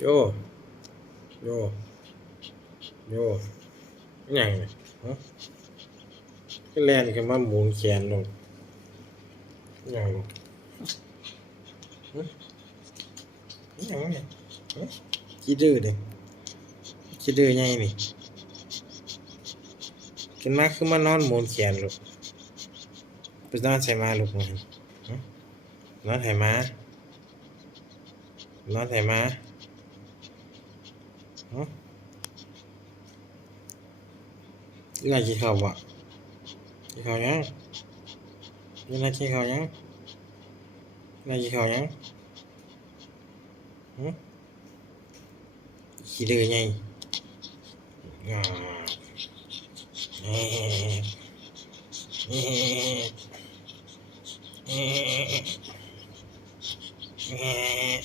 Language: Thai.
โยโยโยอหย่างเนี่ยฮะก็แล่นขึ้นมาหมุนแขนลงอหย่างลงฮะอหย่างเนี่ยฮะขี้ดื้อเด้ขี้ดื้อใหญ่นี่ขึ้นมาคือมานอนหมุนแขนลูกไปนอนใส่มาลูกมันฮะนอนให้มานอนให้มาฮะอยากกินข้าวบ่กินข้าวยังอยากกินข้าวยังอยากกินข้าวยังฮะขี้ดื้อใหญ่อ่าเอ๊ะเอ๊ะเอ๊ะเอ๊ะ